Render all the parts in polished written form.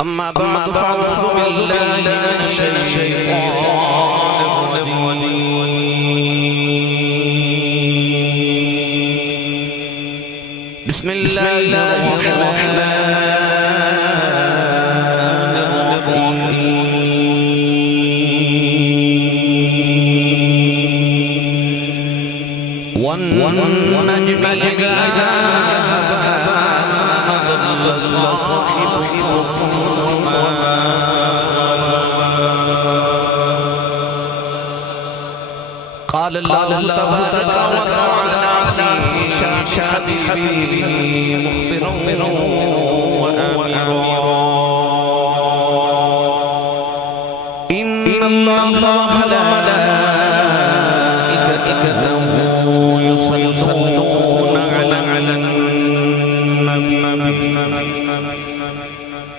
अम्मा बाद फ़अऊज़ु बिल्लाहि मिनश शैतानिर रजीम। बिस्मिल्लाहिर रहमानिर रहीम। वन्नज्मि इज़ा हवा मा ضل صاحبكم وما قال الله تبارك وتعالى في شأن حبيبه مخبرا وآمرا إن الله وملائكته يصلون على النبي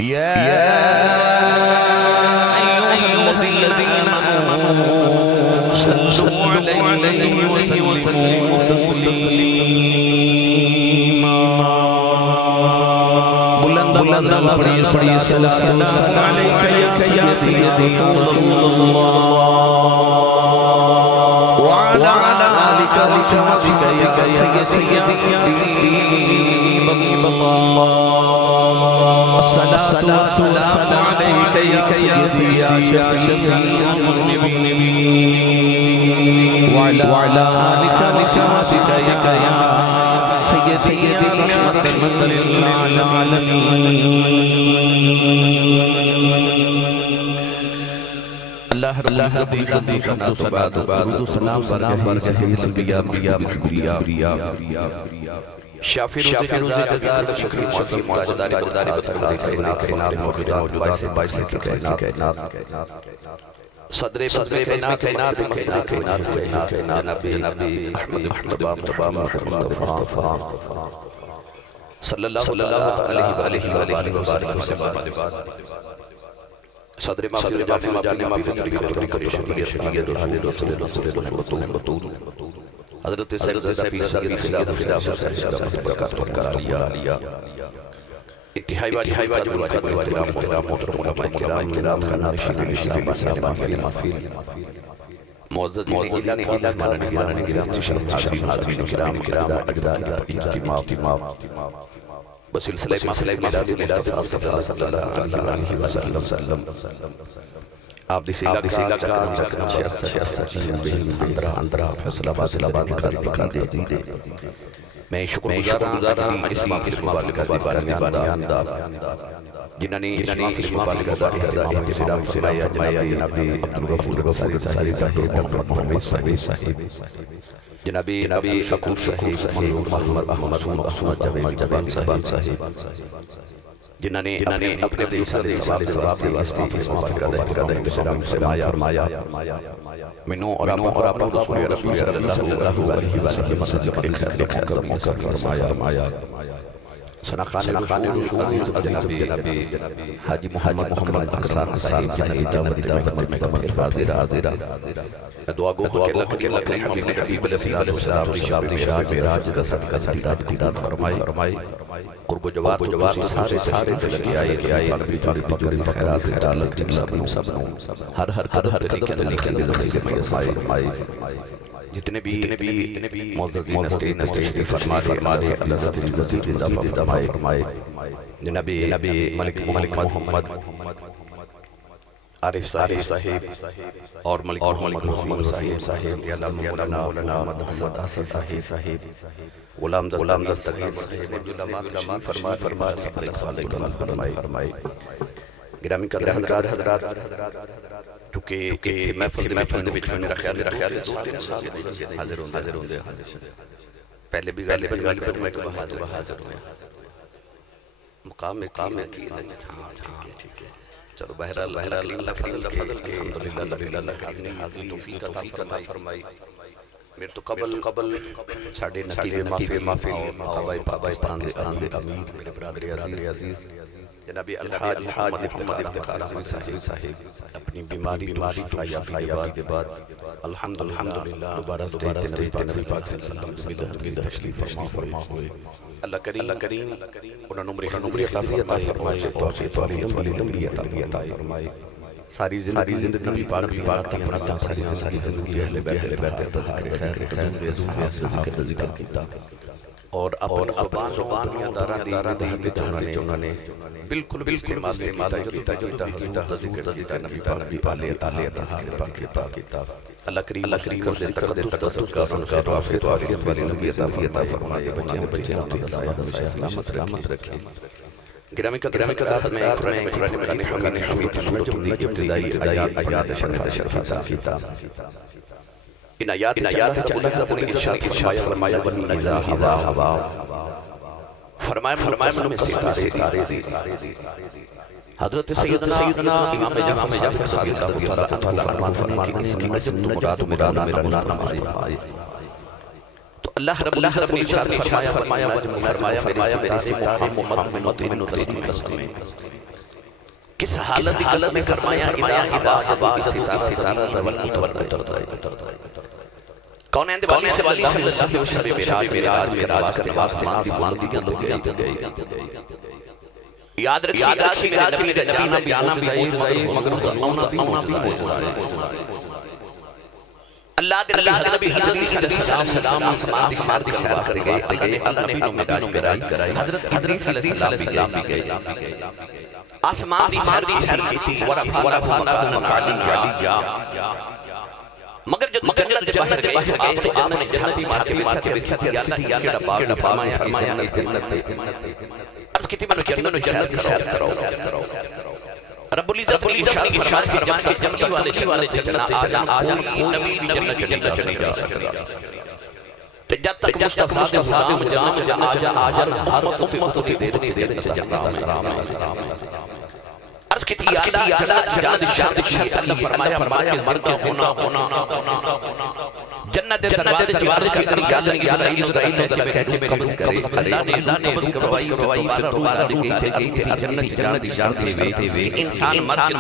يا أيها الذين آمنوا صلوا عليه وسلموا تسليما بلند پڑھیے سلام علیک یا سیدی رسول اللہ وعلى آلك وصحبك يا سيدي حبيب الله الصلاة والسلام عليك يا سيدي يا شفيع المذنبين وعلى آلك وصحبك يا سيدي رحمة للعالمين اللہ سلام شافی روز جزال شکری معافی معجداری بسرداری کائنات صدر بنا کائنات جنابی احمد مصطفیٰ صلی اللہ علیہ وآلہ وسلم صدر معافی جانے معافی شریعت حضرت سید انتہائی واجب محترم کرام خانہ معزز بسلسلہ میلاد مصطفیٰ صلی اللہ علیہ وسلم آپ دی سیلا چکرم اندرہ فیصلہ آباد دکھا دے میں شکر گزار ہوں اس محفل مبارک کا بیان دار جنہاں نے اس محفل مبارک کا اہتمام فرمایا جنابی عبدالغفور ساری صاحب محمد صاحب جنابی شکور صاحب محمد احمد جبان صاحب جنہاں نے اپنے دیسالے ثواب اس محفل کا اہتمام فرمایا منو اور آپ رسول ربی صلی اللہ علیہ وسلم کرم فرمایا سنخان رسول عزیز جنابی حاجی محمد احسان صاحب دعوت میں حاضر دعا گو کہ اللہ کے حبیب علیہ السلام شاب معراج کا صدقہ دیدار فرمائے قرب و جوار سارے لگے آئے جوڑی خیرات جالت سب ہر طریقے سے فرمائے جتنے بھی معززین اسٹیج فرما دے اللہ ذات وزیر اضافہ فرمائے جنابی ملک محمد عارف صاحب اور ملک محمد صاحب یا مولانا محمد حسن صاحب غلام دستگیر صاحب فرمائے سب علیہ فرمائے گرامی قدر حضرات क्योंकि महफिल दे विच मेरा ख्याल हाजिर होंदे पहले भी गल मैं हाजिर होया मुकाम में ठीक है चलो बहरहाल अल्लाह फजल के अल्हम्दुलिल्लाह हाज़िर तौफीक अता फरमाई मेरे तो कबल साडे नकीब माफी पाकिस्तान दे अमीर मेरे ब्रदर अजीज जनाब अलहाज मुहम्मद इफ्तिखार साहिब अपनी बीमारी के बाद अल्हम्दुलिल्लाह दोबारा नबी पाक सल्लल्लाहु अलैहि वसल्लम तशरीफ फरमा हुए अल्लाह करीम उन्हें उम्र अता फरमाए लंबी अता फरमाए सारी जिंदगी नबी पाक की अपना सारी जिंदगी अहले बैत का जिक्र किया और ज़ुबान में दारा उन्होंने बिल्कुल इस्तेमाल किया जो जिक्र नबी पाक किया अल्लाह करीम कर दे तकद्दुस का संसार आफियत वाली नबी अता फरमाए बच्चे सलामत रखे गिरामी का में कुरान में हमीद की इब्तिदाई आयात शरफा किया इन आयात अल्लाह ने इरशाद फरमाया वन्नी इज़ा हवा फरमाया में सितारे दे हज़रत सैयदना इमाम जाफर सादिक अल्लाह ताला फरमान कि इसकी नजम मुराद मेरा नाम आए तो अल्लाह रब्बुल ने इरशाद फरमाया मेरे सितारे मोहम्मद बिन तस्लीम कसम किस हालत में फरमाया इदा हवा सितारा ज़वल मुतवद्दल कौन है वाली से मेराज कर आसमान दी गई याद रखिएगा कि मेरे नबी आना भी मगर आना भी अल्लाह दे नबी हज़रत सलाम आसमान की सैर करते गए अल्लाह ने मेराज कराई हज़रत सलाम भी गए आसमान की सैर की वरफाना मकालिया मगर जो जन्नत बाहर गए तो आपने जन्नती मार के देखा थी यार बाग फरमाया ने जन्नत अर्ज की मैंने जन्नत करो रब्बुल इज्जत इरशाद फरमाया कि जंगली वाले जन्नत आजा कोई नबी जन्नत नहीं जा सकता तो जब तक मुस्तफा दे गुलाम आजा हर उम्मत की देर जन्नत आराम अर्ज की जन्नत शाद अल्लाह फरमाया मर के होना जन्नत दे दरवाजे की तरफ याद नहीं इज़राइल ने कबूल करे अल्लाह ने कबूल करवाई दोबारा गई थी जन्नत शाद वे इंसान मर के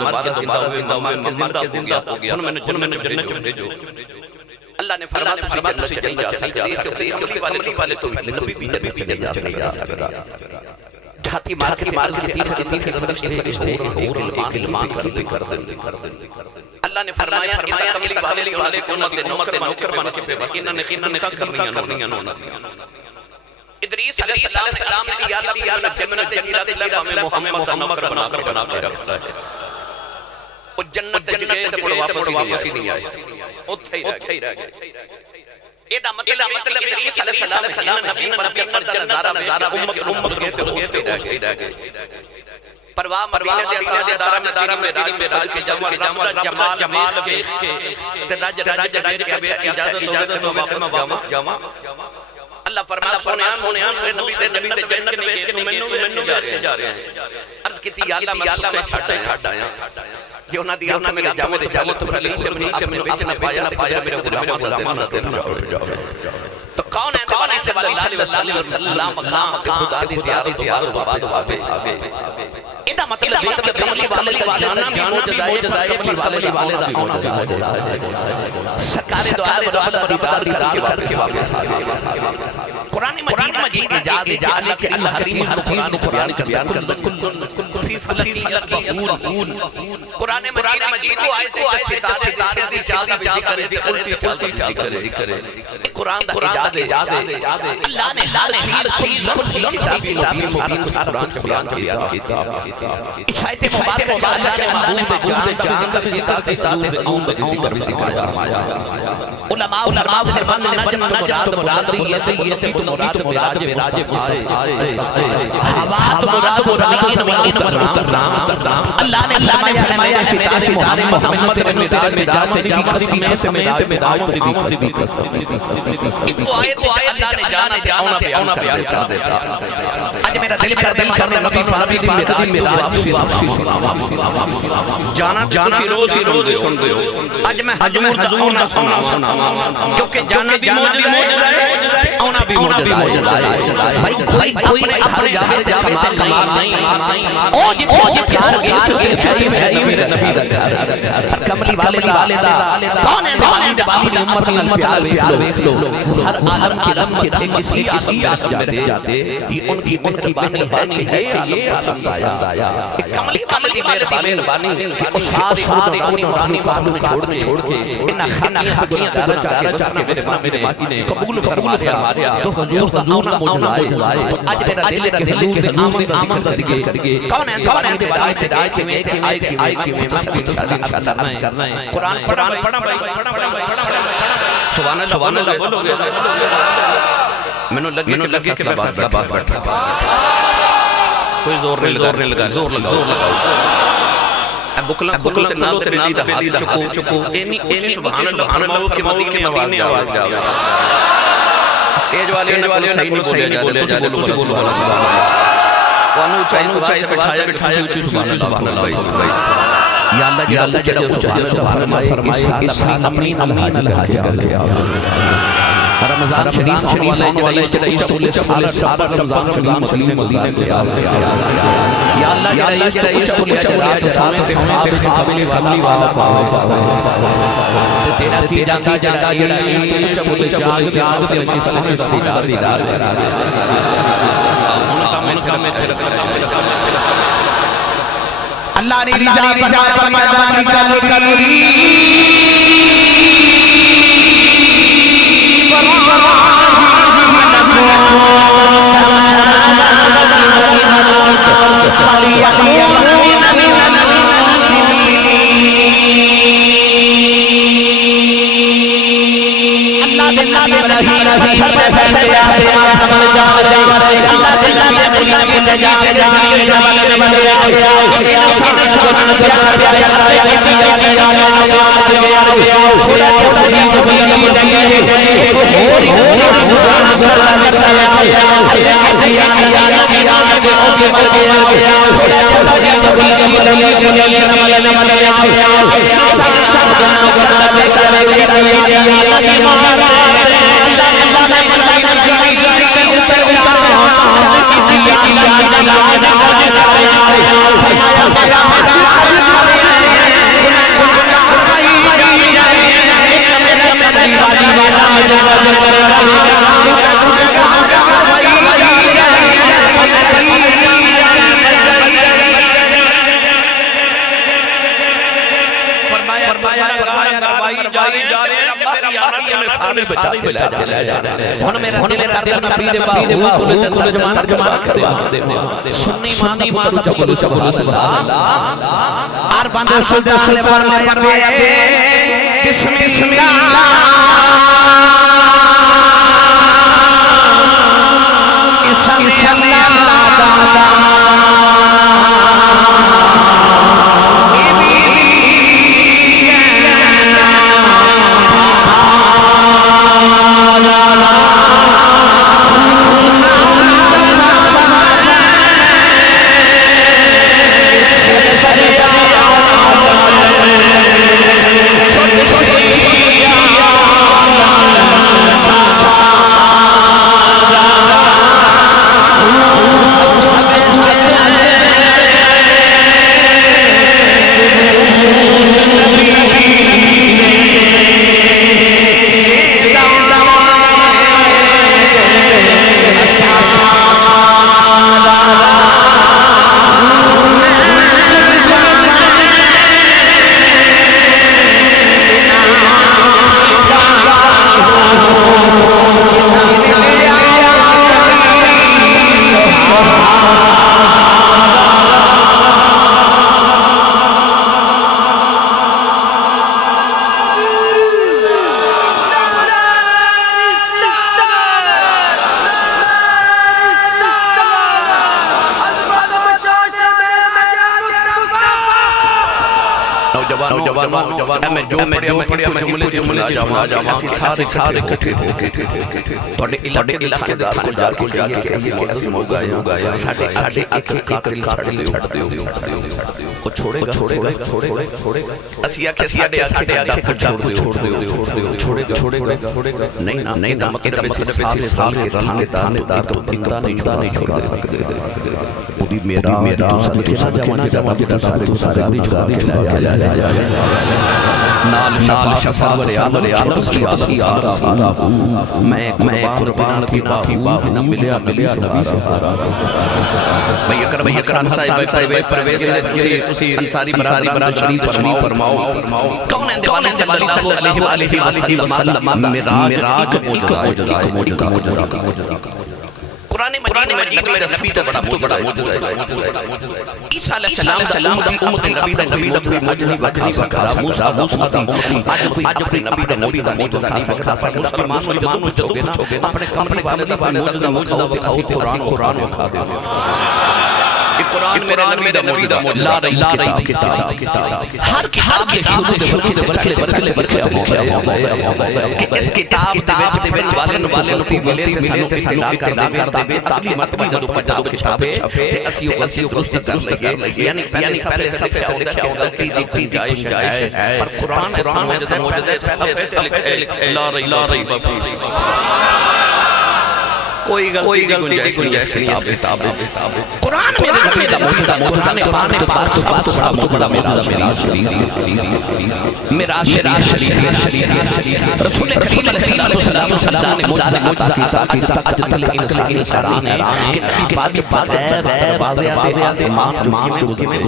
दोबारा जिंदा हो गया मैंने जन्नत भेजो अल्लाह ने फरमाया जन्नत से जा सकते अमली वाले तो नबी जन्नत नहीं जा सकता छाती मार के तीर फरिश्ते ईमान कर दे अल्लाह ने फरमाया कमली वाले को उम्मत नौकर बन के इन्होंने करनियां इदरीस अलैहिस्सलाम ने या अल्लाह जन्नत में मोहम्मद बना के रखता है वो जन्नत गए तो वापस ही नहीं आए ओथे ही रह गए एदा मतलब इदरीस अलैहिस्सलाम नबी पर नजारा उम्मत के रह गए परवाह मदीना दे दारा में राज के जमाल देख के ते राज के इजाजत दो वापस जावा अल्लाह फरमाया सोने नबी दे जन्नत में देख के मैनू जा रहे हैं अर्ज कीती या अल्लाह मैं छड़ आया कि उन्हां दी आंख में जामो तो फली अपने बेच ना पाया मेरे गुलाम ना देना तो कौन है वाली से सल्लल्लाहु अलैहि वसल्लम खुदा दी ज़ियारत बाद वापस आ गए इदा मतलब कमली वाले जाना भी मौजूदा है कमली वाले दा मौजूदा है सरकार द्वारा बराबर के वापस आ गए कुरान मजीद इजाद के अल्लाह करीम हर कुरान का बयान कर फी फलकी अस्बूल कुरान मजीद को आयत सितारे दी चलती जिक्र कुरान दा इजाद अल्लाह ने हर चीज किताबी मुबीन कुरान का बयान किया शायद मुबारक मुबारक महबूब जान जान कर जिता ताते औंद कर दिखाया उलमा उलमा फरमान नजम मुराद मुराद ये तो मुराद मुराद मिराज आए हवा मुराद मुराद नाम अल्लाह ने फरमाया है मेरे सितारे मोहम्मद बिन मिराज में से में को आए अल्लाह ने जाना बयान कर देता आज मेरा दिल कर नबी पाक जाना जाना रोज ही सुन रहे हो आज मैं हजूर ना सुना क्योंकि जाना भी मौजूद है आना भी मौजूद है भाई कोई हर जावे कमाल नहीं ओ प्यार है मेरे नबी दा कमली वाले दा कौन है बाली उम्मत की प्यार देख लो हर आलम की रहमत थे किसी आदम में जाते ये उनकी बानी है कि ये पसंद आया कमली वाले की मेहरबानी कि उस सारे नूरानी बाबू छोड़ के इन खाना खाकियां दरजा के मेरे बाकी ने कबूल फरमाया तो हुजूर ना मौजूद आए आज मेरा दिल के आमद करके कौन है हिदायत में आए कि मैं करना है कुरान पढ़ा सुभान अल्लाह बोलोगे मैंने लगे कि बात कोई जोर नहीं लगा जोर लगाओ बुकला नाम तेरे नीदा चुको एनी सुभान अल्लाह के मदीने आवाज जावे स्टेज वाले सही नहीं बोले जा बोलो कौन ऊंचाई से बिठाया सुभान अल्लाह या अल्लाह जड़ा फरमाए अपनी अमीन लगा के रमजान शरीफ वाले इस्तुल साल रमजान शरीफ मुस्लिम मदीने के या अल्लाह इस्तुल रात सामने पे काबिल वाला ते तेरा की जाता इस्तुल जाग के सामने दीदार उनका में अल्लाह ने रिजा मैदान मैं जो पढ़िया मैं जुमले जावा सारे इकट्ठे हो के ਤੁਹਾਡੇ ਇਲਾਕੇ ਦੇ ਥਾਣੇ ਜਾ ਕੇ कैसे होगा साढ़े एक कातिल छड़ दियो वो छोड़ेगा ਅਸੀਂ ਆਖੇ ਸਾਡੇ आखे छोड़ेगा नहीं ना मतलब साल के थानेदार तो बंदा नहीं छुड़ा सकते ਉਹਦੀ ਮੇਰਾ ਤੂੰ ਸਾਡਾ सारे भी छुड़ा के लाया नाल शफा वाले मैं कुर्बान की बाहू न मिलिया भैया कर साहिब परवेज अंसारी बरादरी फरमाओ कौन है दीवाने सल्लल्लाहु अलैहि वसल्लम मेराज मौजूदा कुरान मजीद में नबी का सब तो बड़ा मौजूदा है ईसा अलैहिस्सलाम की उम्मत नबी दा कोई मौजूदा वखरी वखरा मूसा आज कोई नबी दा मौजूदा नहीं सकता मुसलमान होगे ना अपने कमरे वाले दा मौजूदा दिखाओ कुरान दिखा दे कुरान मेरे नबी दा मौजूदा ला रही किताब हर किताब के शुरू दे बरखले कि इस किताब दे विच वाले नु मिले ते सानू किताब कर दे ताकि मतबा जदों किताब छपे ते असी दुरुस्त कर लगे यानी पहले लिखा होगा कि जायज है पर कुरान मौजूदा ला रही बाबू कोई गलती नहीं किताब कुरान मेरे नबी दा मौजूदा ने पाक सब तो बड़ा मेरा शरीफ रसूल करीम सल्लल्लाहु ने मौजूदा की इंसान है कि पाक वाज़े माफ जो में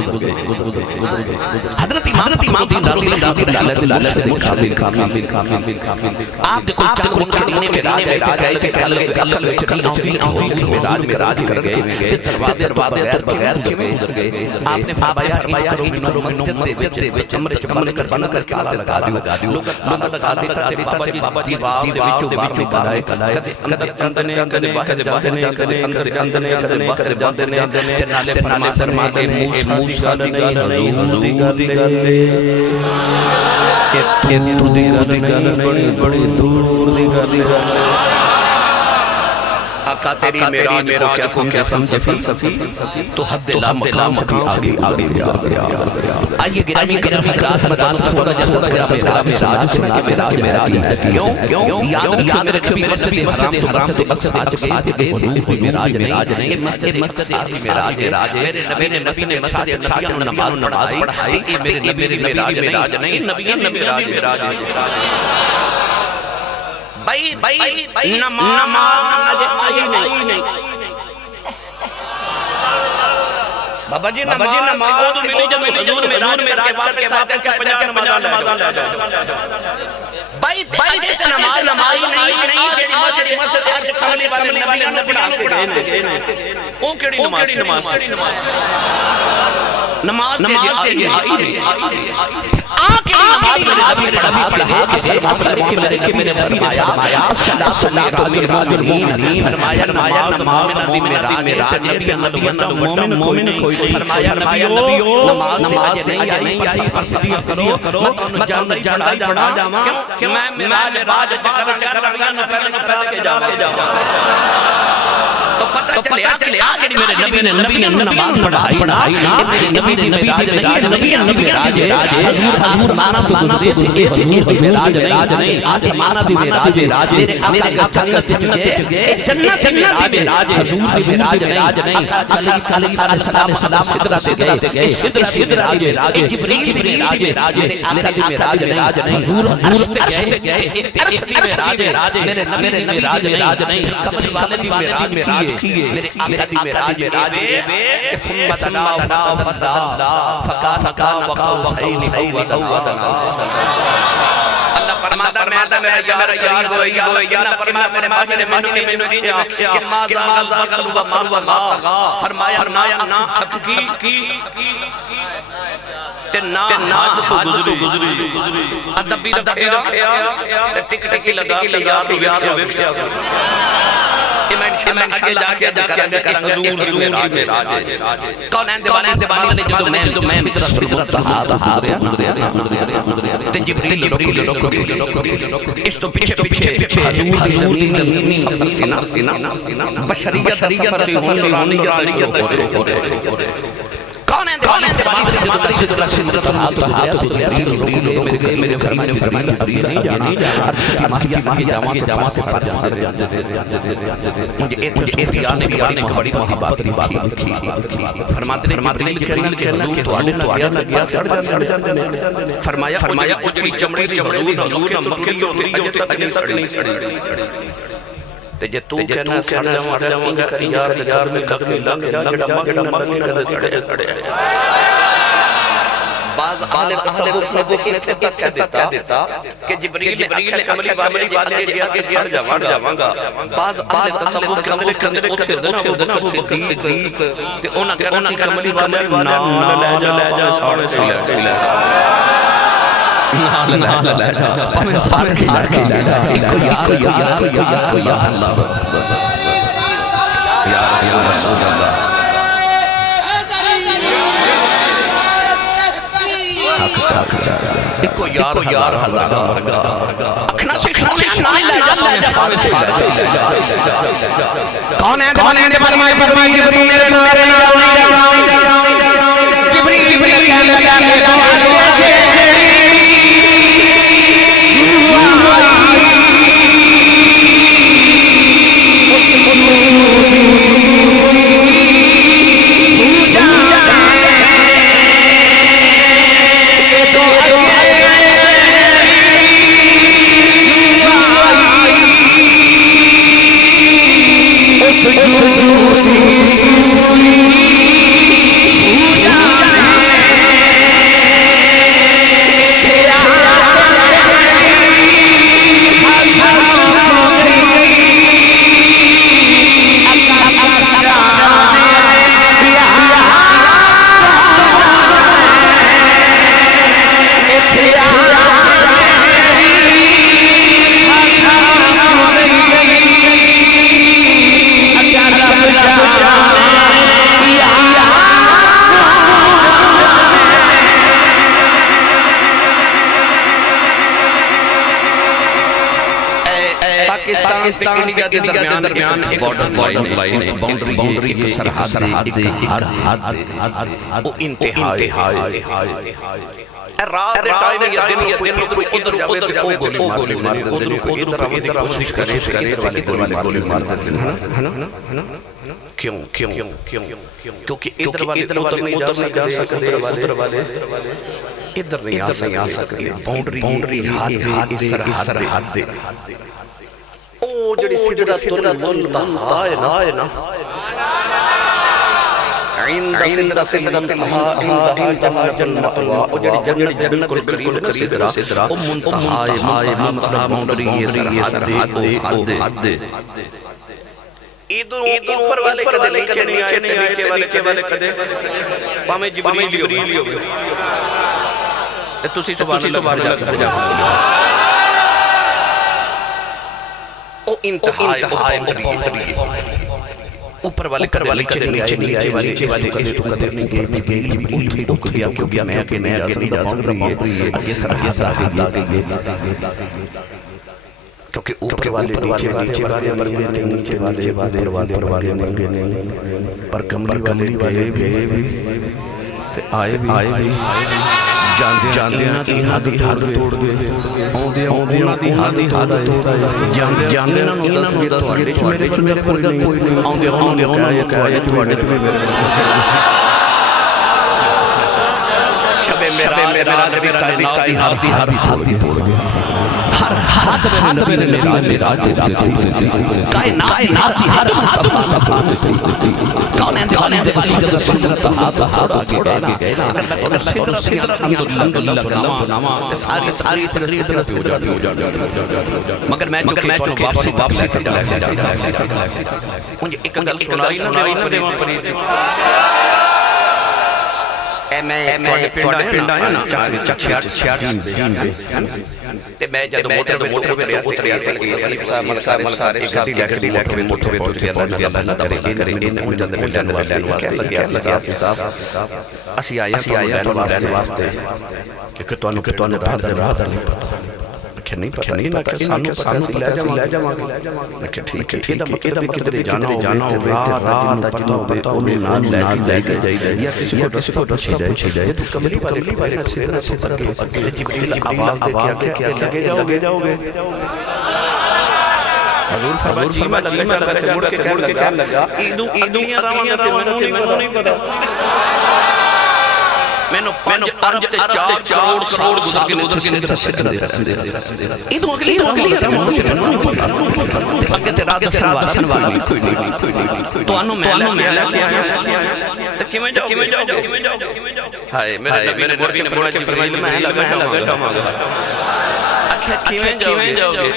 हजरत इमाम आप देखो राज कर गए दरवाजे बगैर किवें उधर गए आपने फरमाया मस्जिद दे विच कमरे कर बंद करके ताला लगा दियो लोग ताला लगा देता ते बाबा जी दीवार दे विचों बाहर निकाले अंदर बाहर जांदे ने ते नाले फरमाते मूसा नहीं हजूर दी गल के तू दी गल बड़ी दूर दी गल आका तेरी मेराज को क्या समझे फलसफी तो हद ला मकाम आगे आइए गिरामी रात बताओ थोड़ा जरा मेराज सुना के मेराज क्यों याद रखियो मस्जिद हराम तो मकसद आज के मेराज नहीं मस्जिद मेराज मेरे नबी ने मस्जिद नबियों नमाज पढ़ाई ये मेरे नबी मेराज नहीं नबियों ने मेराज भाई नमाज आई नहीं बाबा जी नमाज तो मिली जब हुजूर मेराज के बाद के साथ 50 नमाज़ भाई नमाज नहीं जेडी मस्जिद आज खाली वाले नबी ने पढ़ा के गए ओ केड़ी नमाज से आई नहीं नमाज मेरे नबी ने पढ़ा के मामला के मैंने फरमाया फरमाया नमाज नबी मेराज मोमिन कोई फरमाया नबियो नमाज नहीं आई पर सीधी करो मैं जाना जावा क्यों मैं मेराज बाज चक्कर लगाना पहले के जावा तो पता चले कि मेरे नबी ने नमाज पढ़ाई ना मेरे नबी मेराज हजूर माना तो गुजरे थे हजूर मेराज नहीं आसमान भी मेराज मेरे आका जन्नत गए जन्नत मेराज हजूर मेराज नहीं अली अलैहिस्सलाम सिदरा से गए सिदरा मेराज जिब्रील मेराज मेरे आका मेराज नहीं हजूर अर्श गए अर्श मेराज मेरे नबी मेराज नहीं कब्र वाले भी मेराज किए मेरे आका भी मेराज थुम्मा तना फका वक़ौसैन अल्लाह फरमाता मैं यार करीब हो या ना फरमाया मेरे माजी ने मैंने दिया कि माज़ा क़ल्बा फरमाया ना छकी ते ना तो गुजरी अदब भी रखया ते टिक लगा के यार वेखया आगे जाके करांगे हजूर मेराज कौन है दीवाने ने जो मैं सिदरत ते जिब्रील इस तो पीछे हजूर दी ज़मीन सीना बशरियत सफर से नूरानियत कौन है दीवाने जो सिदरत हाथ जिब्रील मेरे फरमाने नहीं जाना माही जामा से पर मुझे एक आने की बड़ी मोहब्बत लिखी फरमाते चलना के तो लग गया सड़ जाते फरमाया ओ जड़ी चमड़ी हजूर मक्के तो उतरी अजल तक नहीं सड़ी ते जे तू कहना सड़ जावा इंज करी यार में लग जड़ा मग सड़े बाज आले तसव्वुफ ने तक कह देता कि जिब्रील ने कमली वाले गया के सड़ जावांगा बाज आले तसव्वुफ के उठे देना वो सिद्दीक ते ओना कहना कमली वाले ना ले जा साड़े से ले हमें सारे ले जा या अल्लाह या रसूल अल्लाह इको यार हल्ला अखना से सुनाई ले जा कौन है फरमाए जिब्रील मेरे जिब्रील कहने लगा पाकिस्तान इंडिया के दरमियान एक बॉर्डर लाइन है बाउंड्री एक सरहद वो इंतहाई रात के टाइम या दिन कोई उधर जावे तो गोली मार दे उधर कोशिश करे वाले गोली मार देते है ना क्यों क्योंकि इधर वाले उधर नहीं जा सकते उधर वाले इधर नहीं आ सकते बाउंड्री हाथ सरहद ओ जड़ी सिदरतुल मुंतहा है ना इंदा सिदरतुल्लाह इंदा जन्नतुल्लाह ओ जड़ी जन्नत के करीब सिदरा ओ मुंतहा बाउंड्री ये सरहद इधर ऊपर वाले कदे नीचे वाले कदे पामे जिब्रील लियो ए तुसी सुभान अल्लाह घर जा ओ इंतहा ऊपर वाले नीचे वाले इसको कदर नहीं गए उठ गया मैं आके नहीं जा आगे सरहद आ गई क्योंकि ऊपर वाले नीचे वाले नहीं पर कमली गए ते आए भी जानदे ना दी हद तोड़ गए आउंदे उन्हां दी हद तोड़ जानदे ना तस्वीर मेरे च कोई नहीं आउंदे कहे तुहाडे च मेरे शबे मेरा नबी काई हद तोड़ गया हर हाथ मेरे मेराज कायनात की हर मुस्तफा कौन है सिदरत हाथ थोड़ा ना अगर मैं सिदरत अल्हम्दुलिल्लाह नामा सारी सिदरत हो जाती मगर मैं तो वापसी मुझे एक गल सुनाई ना देवा परी पिंड आया ना ते मैं जब मोटर पे उतरिया सारे गड्डी लैके मोटर पे पहुंच गया अल्लाह करे इन उन जंदर लैंड वास्ते ਅਸੀਂ ਆਏ ਵਾਸਤੇ ਕਿ ਤੁਹਾਨੂੰ ਰਾਹ ਦਾ ਨਹੀਂ ਪਤਾ ਕਿ ਨਹੀਂ ਪਤਾ ਸਾਨੂੰ ਲੈ ਜਾਵਾਂਗੇ ਠੀਕ ਹੈ ਇਹਦਾ ਕਿਧਰੇ ਜਾਣਾ ਹੋਵੇ ਰਾਹ ਦਾ ਜਿਹਨੂੰ ਪਤਾ ਉਹਨੂੰ ਨਾਲ ਲੈ ਕੇ ਜਾਈਦਾ ਜਾਂ ਕਿਸੇ ਤੋਂ ਪੁੱਛੀ ਜਾਏ ਤੂੰ ਕਮਲੀ ਵਾਲੇ ਸਿਰ ਅੱਗੇ ਜਿਬਰੀਲ ਆਵਾਜ਼ ਦੇ ਕੇ ਲੱਗੇ ਜਾਓਗੇ हजूर फरमाया जी मैं मुड़ के कहने लगा ईदुनिया रावां ते मैनूं नहीं पता मैनूं 5 ते 4 करोड़ गुजर के दर्शन दे ईदों अगली अगे ते रात दर्शन वाला कोई नहीं तुहानूं मैं लेके आया ते किवें जाओगे हाय मेरे नबी ने मुड़ के फरमाया मैं लगा जावांगा किवें जाओगे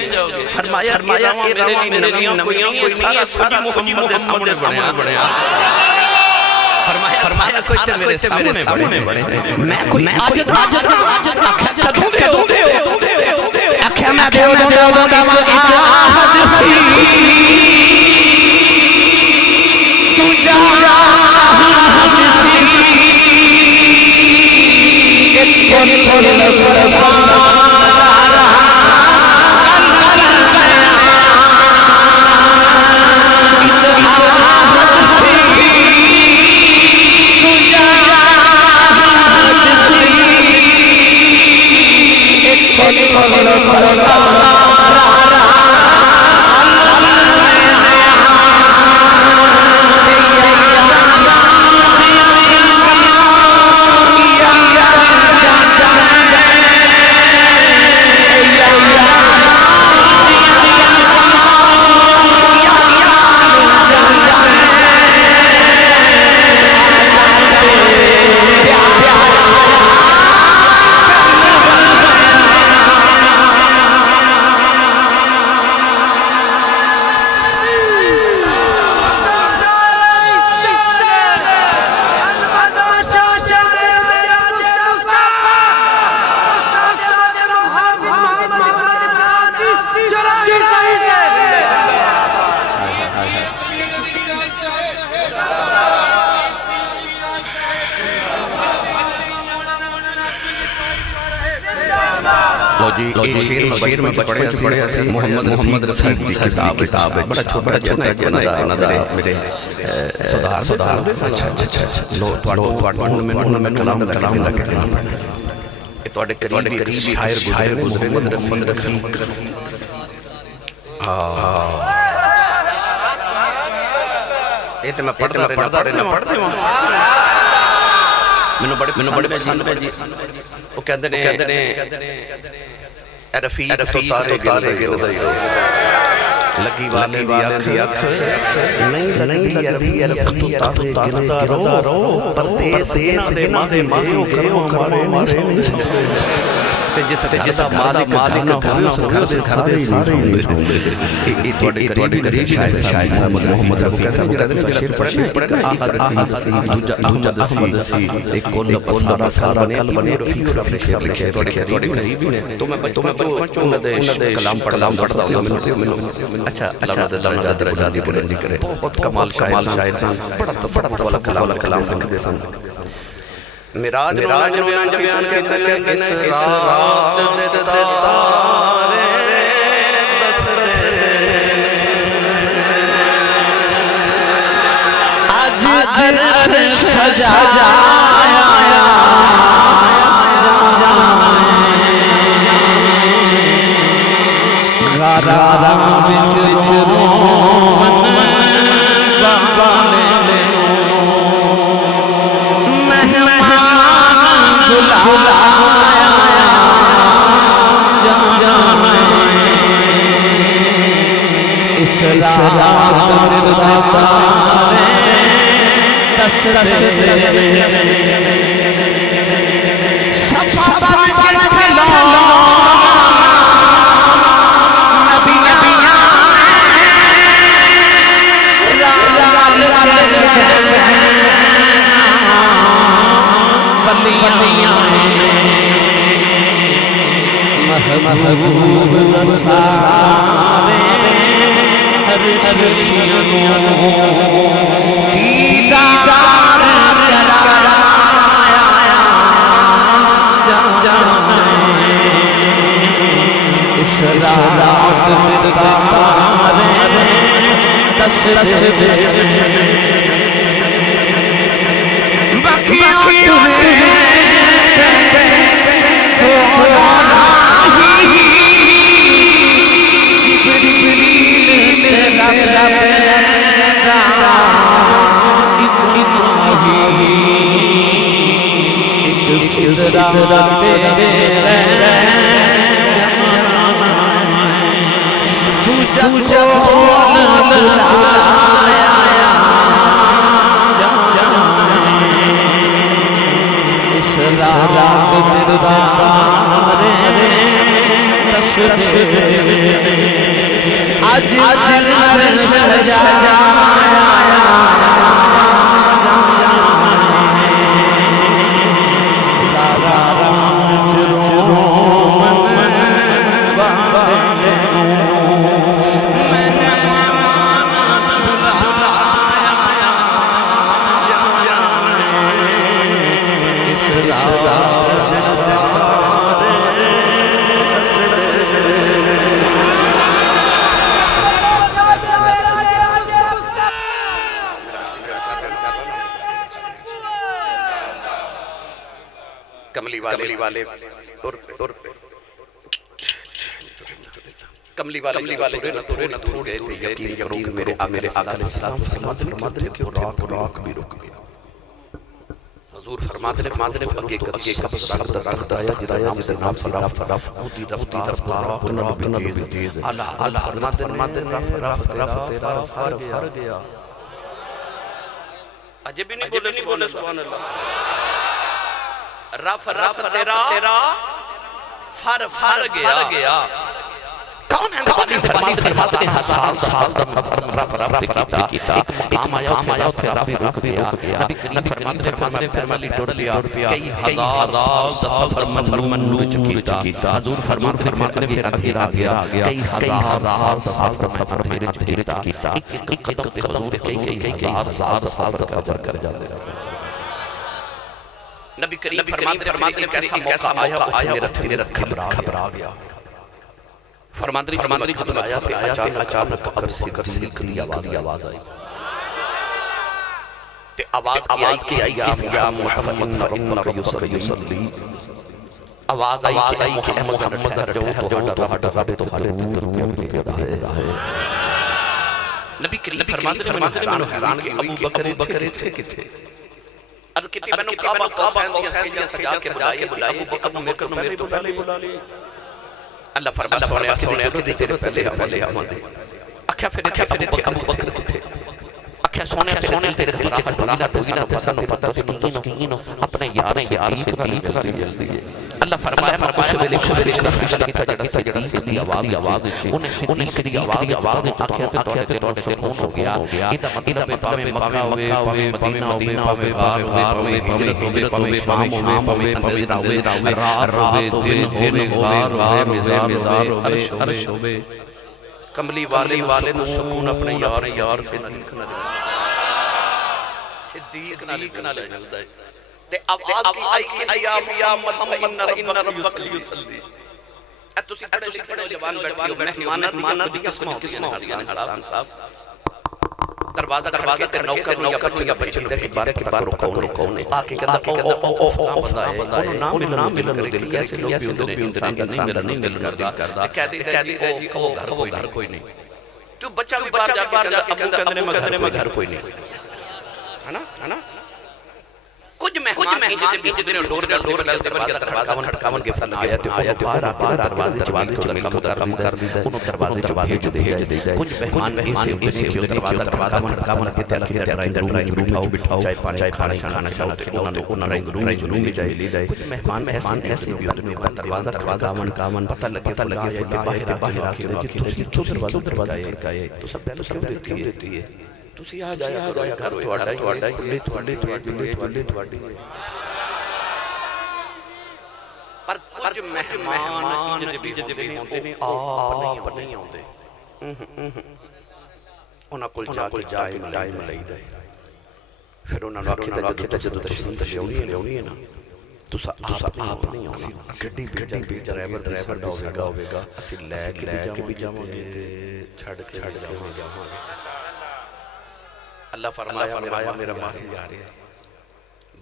फरमाया मेरे लिए नबियों कोई सारा मोहम्मद के सामने बनया फरमाया कोई ते मेरे सामने बने मैं कोई आज आख्या मैं दे तू जा शेर में पढ़े मोहम्मद रफी की किताब है बड़ा छोटा मेरे सुधार अच्छा लो मैं कलाम ये ਤੁਹਾਡੇ करीबी शायर गुजरे मोहम्मद रफी ये तो मैं पढ़ता मैनू बड़े पसंद है जी वो कहते ने रफी तारे गिरदा ही लगी वाली अख नहीं लगदी रफी तारे गिरदा रो परदेस दे माहे करो नहीं जिस मालिक घर दे सारे ये ਤੁਹਾਡੇ करीब शायद मोहम्मद साहब कैसे कहते शेर पढ़े दूजा दसी एक कोल सारा कल बने रफीक शेर लिखे ਤੁਹਾਡੇ करीब ही ने तो मैं बचपन दे कलाम पढ़ता हूं अच्छा अल्लाह दर्जा दी बुलंदी करे बहुत कमाल शायर बड़ा तसव्वुफ वाला कलाम लिखते सन मिराज बयान करते इस रात दे तारे आज सजाया गारा विच रोवन बाने इस रात दे तारे महबूब सारे हर्षियों दीदार कराया जाने इस रात दिलदारे दस दस दे कमली वाले थोड़े न दूर गए थे। यकीन करो कि मेरे आका ने सलाम फरमाते कि राख भी रुक गया। हुजूर फरमाते ने फरके कब शब्द रखता है जिदा नाम से नाम से रफ होती रफ्तार तेज अला अला फरमाते रफ तेरा हर गया। अजय भी नहीं बोले सुभान अल्लाह। रफ तेरा फर गया। कौन है फरमाते हैं हज़ार साल का रफ किया काम आया फिर रुक गया। नबी करीम फरमाते फरमाली टूट लिया कई हजार सफर मन्नू कीता। हुजूर फरमाते फिर अंधेरा गया कई हजार सफर मेरे कीता। एक कदम पे हुजूर कई हजार सफर कर जाते। नबी करीम फरमाते कैसा मौका आया मेरा घबरा गया। फरमाते खबर आया अचानक अगर से की आवाज आई ते आवाज की आई या मुतमइन इन्नका युसल्ली। आवाज आई कि मोहम्मद जो रब तो नबी करीम फरमाते हैरान कि अबू बकर थे किथे अद कितने मैंने काबा सैदियां सजा के बुलाए अबू बकर ने मेरे को पहले बुला लिया। अल्लाह फरमाता सोने कि तेरे पहले आमदे आख्या फिर अबू बकर किथे आख्या सोने तेरे दिल की घबराहट तो सानू पता कि अपने यार से जल्दी अल्लाह फरमाया उस वेले फरिश्ता की जड़ी आवाज उन्हें की आवाज आख्या ते तोड़े से कौन हो गया। इदा मतलब पावे मक्का होवे मदीना होवे बाहर होवे हिजरत होवे शाम होवे अंधेरा होवे रात होवे दिन होवे गार मिजार होवे अर्श होवे कमली वाले नु सुकून अपने यार सिद्दीक नाल मिलदा है ते आवाज की आई कि या मुहम्मद इन्न रब्बक युसल्ली। ए तुसी पढ़े जवान बैठे हो मेहमान दी किस्म हसन साहब दरवाजा ते नौकर या बच्चे के बारे कौन है आके कहता ओ बंदा है उन्हें नाम मिलन दे कैसे लोग भी इंसान नहीं मिल करदा कह दी ओ घर कोई नहीं तू बच्चा भी बाहर जा अबू कहने में घर कोई नहीं है ना कुछ मेहमान जितने डोर ललते बन के खड़कावन के फन आया तो बाहर दरवाजे कम कर दी उन दरवाजे भेज दे कुछ मेहमान ऐसे दरवाजा खड़कावन के तल के रूम बिठाओ चाय पानी खाना उन्होंने रूम में जाए कुछ मेहमान ऐसे दरवाजा खड़कावन पता लगे बाहर आके दरवाजा खड़काए तो सब पहले देती है तुसी आ जाया घर ਤੁਹਾਡਾ ਤੁਹਾਡੀ पर कुछ कुछ मेहमान इज्जत भी होंदे ने आप नहीं आउंदे उन्हां कोल जाके टाइम लईदा फिर उन्हां नूं आखीदा जदों तशरीफ लियाउणी है ना तुसा आप नहीं आउणा गड्डी ड्राइवर होवेगा असीं लैके भी जावांगे छड़ के जावांगे अल्लाह फरमाया मेरा माही आ रहा है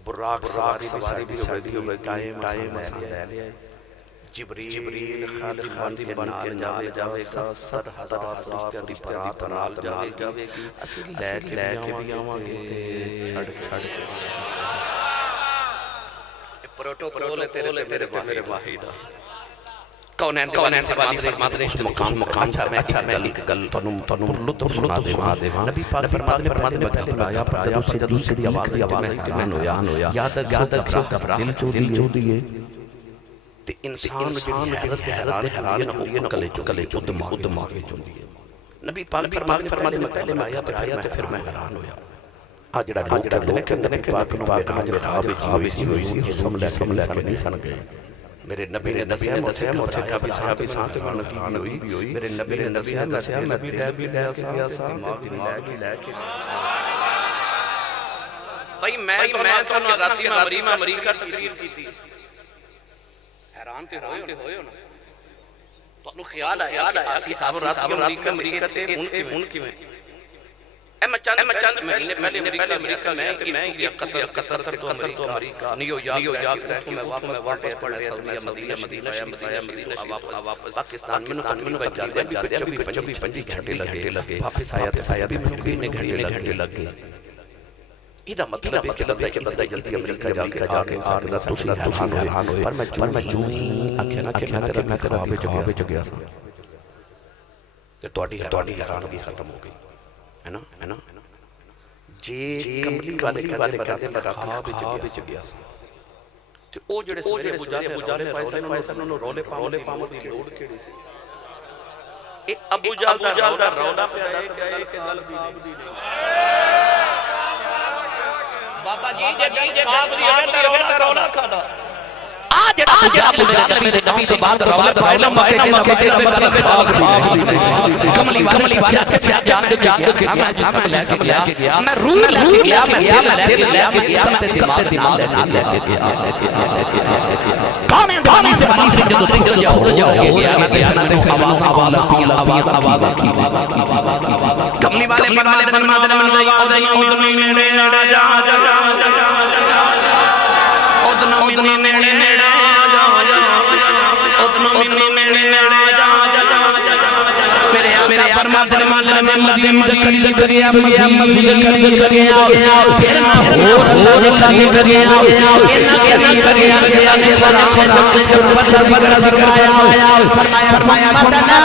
बुराक सवारी भी होगी कायम ले लिया जिब्रील खालिद बंदी बन के जावेगा 70,000 फरिश्तियां दी परात जावेगी असीं लैके भी आवांगे छड़ के प्रोटोकॉल है तेरे माही दा कौन है फरमाते ने उस मकाम मैं गल तनु लुत्फ सुना देवा नबी पाक फरमाते ने मैं घबराया सिद्दीक दी आवाज़ में हैरान होया याद घबरा दिल चो दिए ते इंसान हैरान हो गया कले चो दिमाग विच होंदी है नबी पाक फरमाते मैं पहले आया ते फिर मैं हैरान होया आ जेड़ा कहंदे ने कि पाक नूं आज ख्वाब विच हुई सी जिसम लैके नहीं सन गए मेरे नबी ने दसिया मुझे कभी साथ में हुई मेरे नबी ने दसिया मैं भी ले गया सा लेके भाई मैं तो राती अमेरिका तकरीर की थी हैरान ते होए ना ਤੁਹਾਨੂੰ ख्याल आया ਅਸੀਂ ਸਾਬ ਰਾਤ अमेरिका ਤੇ ਹੁਣ ਕਿਵੇਂ मैं चंद महीने पहले अमेरिका में कतर तो अमेरिका न्यूयॉर्क तो मैं वापस पड़ गया मदीना वापस पाकिस्तान में जाते 25 घंटे लगे वापस आया भी घंटे लग गए इदा मतलब है कि बंदा जल्दी अमेरिका जाके सकदा तुसी हैरान होए पर मैं जो ही आख्या ना कि मैं तेरा विच गया ते ਤੁਹਾਡੀ हैरानगी खत्म हो गई है ना जे कमली वाले कहते मैं ख्वाब विच गया सा ते ओ जेड़े सवेरे बुझारे पैसा नूं रोले पावन दी लोड़ केड़ी सी ए अबू जाल दा रौला पे आया कि गल दी नहीं बाबा जी जे ख्वाब दी है ते रौला खादा आ जेड़ा मेरे नबी तो बाद रौला पाए ना मके ते ख्वाब कमली वाले जाके मैं सामने लेके गया मैं रूह लेके गया मैं लेके गया मैं दिमाग लेके गया कौन है धानी से जब जाओगे मैं बयान में आवाज की कमली वाले नेड़े जा ओदनो नेड़े मेरे परमात्मा ने मदीना करीब करिया मदीना करीब करिया फिर ना और करीब करिया इन्ना करिया ने कुरान उसके पत्थर फरमाया मदना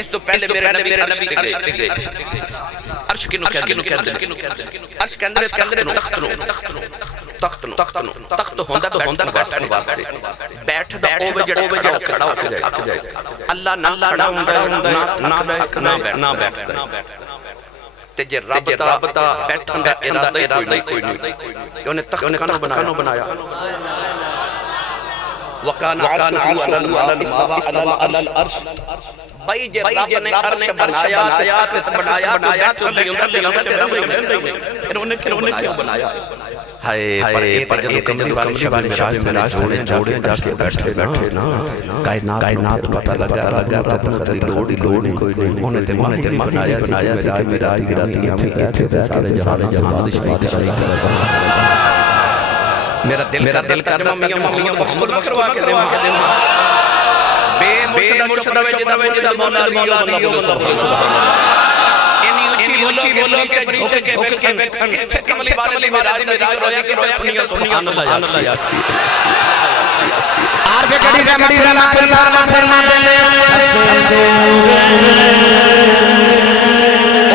इस तो पहले मेरे नबी अर्श किनु कहते अर्श के अंदर तख्त होंदा बैठने वास्ते बैठदा ओवे जड़ा खड़ा हो जाए अल्लाह ना खड़ा ना बैठदा ते जे रब दा बैठन दा इरादा कोई नहीं ते उन्हें तख्त कानो बनाया वकाना अलल अर्श भाई जे रब ने अर्श बनाया तख्त बनाया तो नहीं होंदा तेरा फिर उन्हें क्यों बनाया हाय पर जब कमली वाले शबान जोड़े जाके बैठे ना कायनात पता लगा तो लोड कोई नहीं उन्हें ते बनाया कि मेरा गिराती थे सारे जहां बादशाह मेरा दिल करता मियां मोहम्मद बकरवा के देवा बेमुर्शदा जिदा मौला इनी ऊंची बोलो के झोके किथे कमली वाले राज में रोया सुनिया सुभान अल्लाह आर पे कड़ी फरमाते ने ओ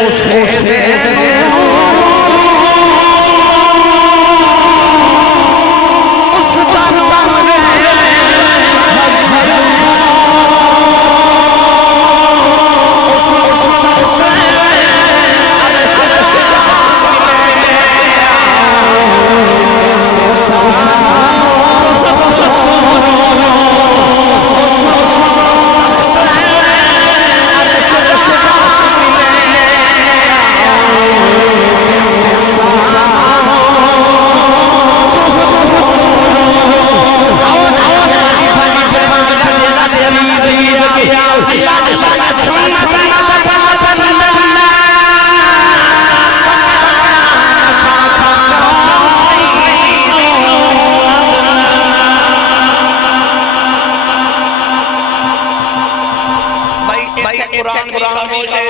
कुरान खामोश है,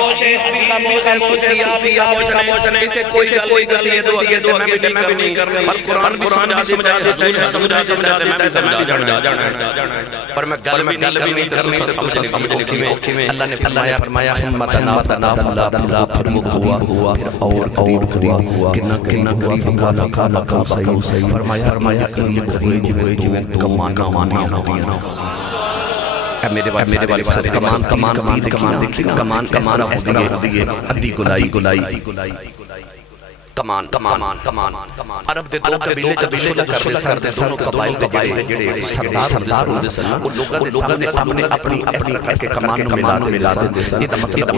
खामोश है, सूफिया खामोश है, इसे कोई गल ये दो मैं भी नहीं करना, पर कुरान भी समझा दे, समझा मैं समझा पर मैं गल भी नहीं करनी तो समझ में अल्लाह ने फरमाया मतना फिर वो हुआ फिर और हुआ कितना करीब का सही फरमाया करीब जिवें कमाना मानिया मेरे वाले कमान देखिए कमान अद्दी गुलाई कमान अरब दे दो कबीले करते सरदे दोनों कबाइल जेड़े सरदार होंदे सन वो लोगों ने सामने अपनी करके कमान मिला देंदे सन ये मतलब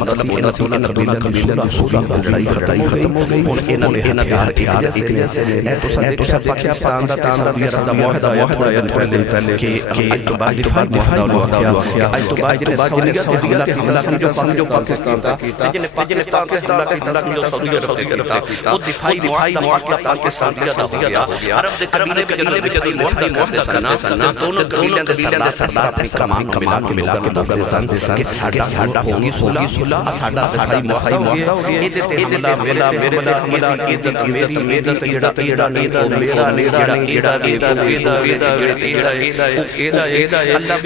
उन्होंने कबीले दी सूरा लड़ाई खत्म हो गई हुन इन्हां हथियार एक जैसे है तो सब पाकिस्तान दा मुआहदा पहले कि आज तो बाद दिफा हुआ आज तो बाद सऊदीया के हमला की जो पाकिस्तान था जिन्हें पाकिस्तान के हमला की जो सऊदी अरब ने किया दिफाई मुआहदा के साथ हो गया अरब दे कबीले के मुआहदा करना दोनों कबीले दे सरदार अपनी कमान के मिला के दसदे सन कि साडा होगी सुलह साडा दिफाई मुआहदा हो गया इदे ते हमला मेरा इज्जत जेड़ा नहीं तो मेरा अल्लाह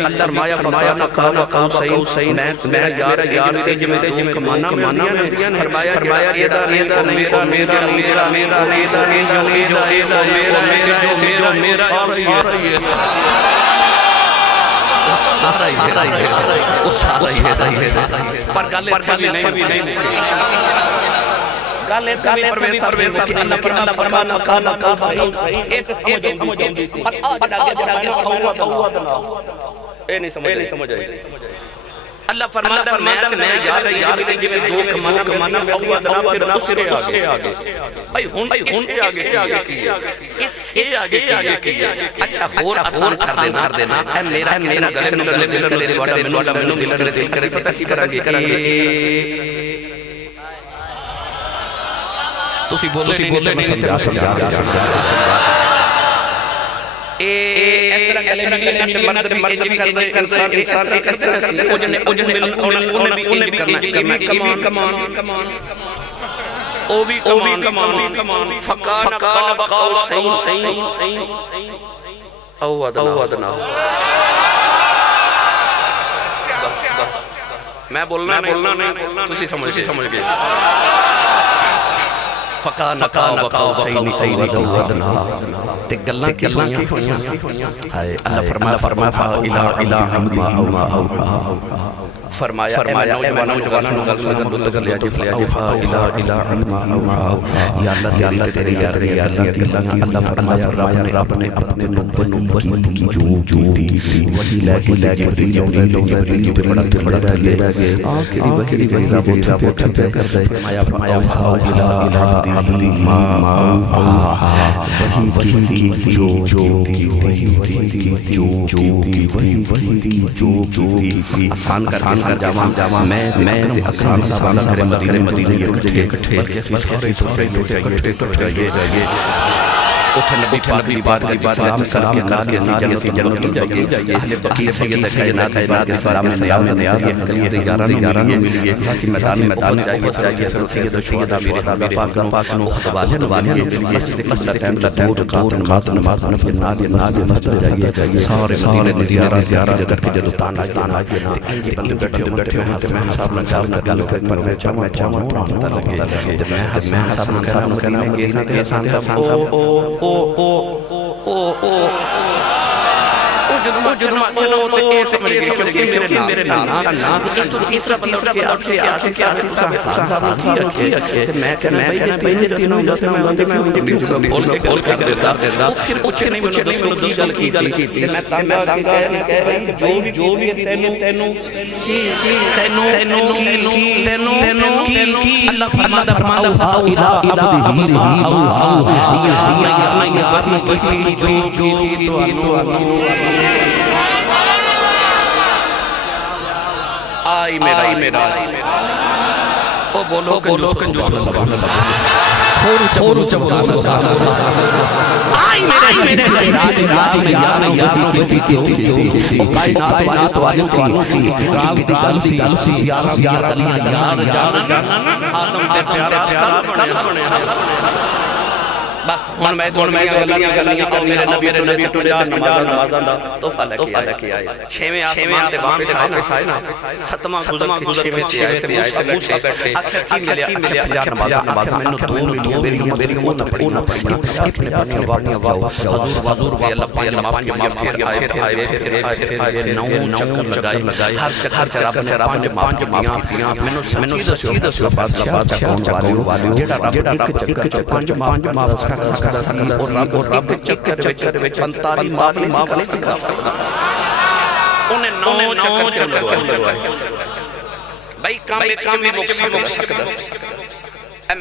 फरमाया मकाम सही मैं यार मेरे कमाना मानिया ने फरमाया एदा मेरा पर समझ आई अल्लाह फरमाता मैं यार जिवें दो कमाना अवदना फिर उससे आगे भाई हुन आगे इससे आगे की अच्छा और आसान कर देना ए मेरा किसी ना गले मिल करे वाला मेनू मिल करे दिल करे पता सी करांगे तुसी बोले मैं समझा मर्द भी करते इंसान भी करते उन्हें भी करना कमान ओ भी कमान फकान सही औदना मैं बोलना नहीं तुसी समझ गए फकान सही वदना ते गल्लां की होईयां हाय अल्लाह फरमाया नौजवानों गल कर लिया जी फा इला या अल्लाह तेरी गल्लां अल्लाह फरमाया रब ने अपने नबी की जो दी वही लेके लोगे बड़ा लगे आ केड़ी रब उठा कर दे फरमाया इला वही की जो आसान कर जावा मैं आसान करे मदीने इकट्ठे जाइए उठे नबी पाक की सलाम के सी जन्नत में जाइए अहले बकी सैयद कायनात के सलाम ने ये यारान मिलिए फांसी मैदान जाइए फिर सैयद मेरे पाक नो वाले मस्जिद टाइम कात नमाज फिर नाद मस्जिद जाइए सारे ज़ियारा करके जब स्थान आ गए इंजी बंदे बैठे मैं साहब ने चाव गल पर मैं चाव पता लगे जब मैं साहब ने कहना कि इंसान साहब जुर्मा तो ये समझ गए क्योंकि मेरे नाम तो तीसरा के आके रखे मैं कहना भाई तीनों दस मैं इंग्लिश में बोल कर देता फिर पूछे नहीं की गल की मैं तंग कह भाई जो भी तेनू की अल्लाह फरमाता इला आई मेरा ओ बोलो कंजूस छोरू चबू मेरे राज यार ओ कायनात वालों की राग दी गल सी यार आदम ते प्यारा बने बस हुन मैं गल्लियां और मेरे नबी तो नमाज़ां दा तोहफा लेके आए छेवें आसमान ते वापस आए ना सतवां गुज़र के छेवें ते आए ते मूसा बैठे आखिर की मिले नमाज़ां मैनू दो मेरी उम्र न पड़ी अपने पानी वापस हजूर अल्लाह पाक माफ फिर आए नौ चक्कर लगाए हर चक्कर पांच माफियां मैनू सच्ची दसो बात कौन वालियो जेड़ा रब एक चक्कर पांच माफ और रब चक्कर विच 45 माफ नहीं सिखा सकता उन्हें नौ चक्कर लगवाए भाई काम भी मुक सकदा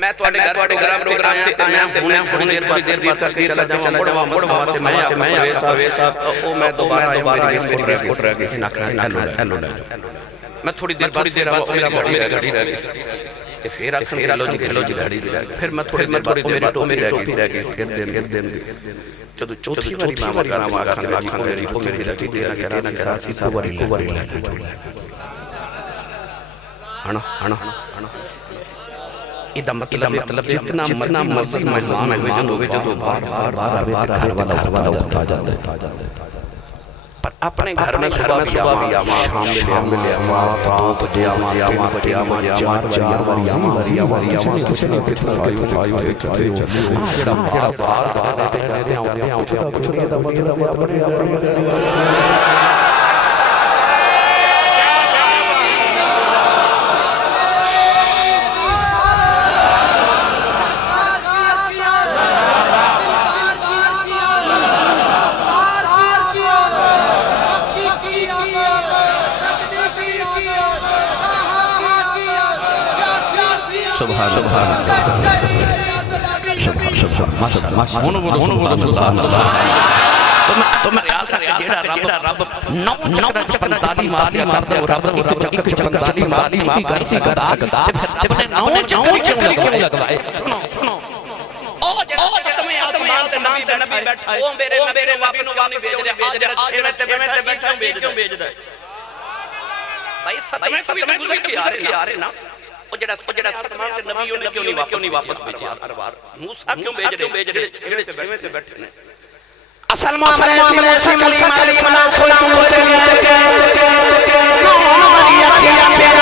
मैं ਤੁਹਾਡੇ ਘਰ ਪ੍ਰੋਗਰਾਮ ਤੇ ਮੈਂ ਹੁਣੇ ਦੇਰ ਬਾਅਦ ਕਰਕੇ ਚਲਾ ਜਾਵਾਂ ਮੁੜਵਾ ਤੇ ਮੈਂ ਸਾਹਿਬ ਉਹ ਮੈਂ ਦੁਬਾਰਾ ਰਿਸਪੋਰਟ ਰਹਿ ਗਈ ਸੀ ਨਖਣਾ ਹੈਲੋ मैं थोड़ी देर बाद मेरी गाड़ी रह गई ਤੇ ਫਿਰ ਆਖਣ ਖੇਲੋ ਜੀ ਗਾੜੀ ਵੀ ਰਹਿ ਗਈ ਫਿਰ ਮੈਂ ਥੋੜੀ ਦੇਰ ਬਾਅਦ ਮੇਰੀ ਟੋਪੀ ਰਹਿ ਗਈ ਗਿਰ ਜਦੋਂ ਚੌਥੀ ਵਾਰੀ ਮੈਂ ਆਖਾਂਗਾ ਮੇਰੀ ਟੋਪੀ ਦੇ ਕਹਿਣਾ ਸੀ ਇੱਕ ਵਾਰੀ ਲੈ ਕੇ ਹਣਾ ਇਹਦਾ ਮਤਲਬ ਜਿੰਨਾ ਮਰਜ਼ੀ ਮਹਿਮਾਨ ਹੋਵੇ ਜਦੋਂ ਬਾਹਰ ਆਵੇ ਘਰ ਵਾਲਾ ਉੱਠਾ ਜਾਂਦਾ पर अपने घर में सुबह भी आवा शाम में ले आवा तो बजे आवा 3 बजे आवा 4 बजे आवा किसी ने कितना आयो जेड़ा बाहर रहते आउंदे कुछ नहीं दा मतलब अपने तो मैं रब 9 चक्कर ताली मारदा रब एक चक्कर ताली मारी करती गदा ते फिर 9 चक्कर क्यों लगवाए सुनो ओ तुम्हें आसमान से नबी बैठा है ओ मेरे वापस नहीं भेज रहा आज मैं ते बैठा क्यों भेजदा है भाई सतवें गुजर के आ रहे ना ਉਹ ਜਿਹੜਾ ਸਤਮਾਨ ਤੇ ਨਬੀ ਉਹਨੇ ਕਿਉਂ ਨਹੀਂ ਵਾਪਸ ਭੇਜਿਆ ਹਰ ਵਾਰ ਮੂਸਾ ਕਿਉਂ ਭੇਜ ਰਹੇ ਜਿਹੜੇ ਛੇਵੇਂ ਤੇ ਬੈਠੇ ਨੇ ਅਸਲ ਮਾਮਲਾ ਸੀ ਮੂਸਾ ਕਲੀਮ ਨਾ ਕੋਈ ਤੇਰੇ ਨੋ ਮਦੀਆ ਪਿਆਰਾ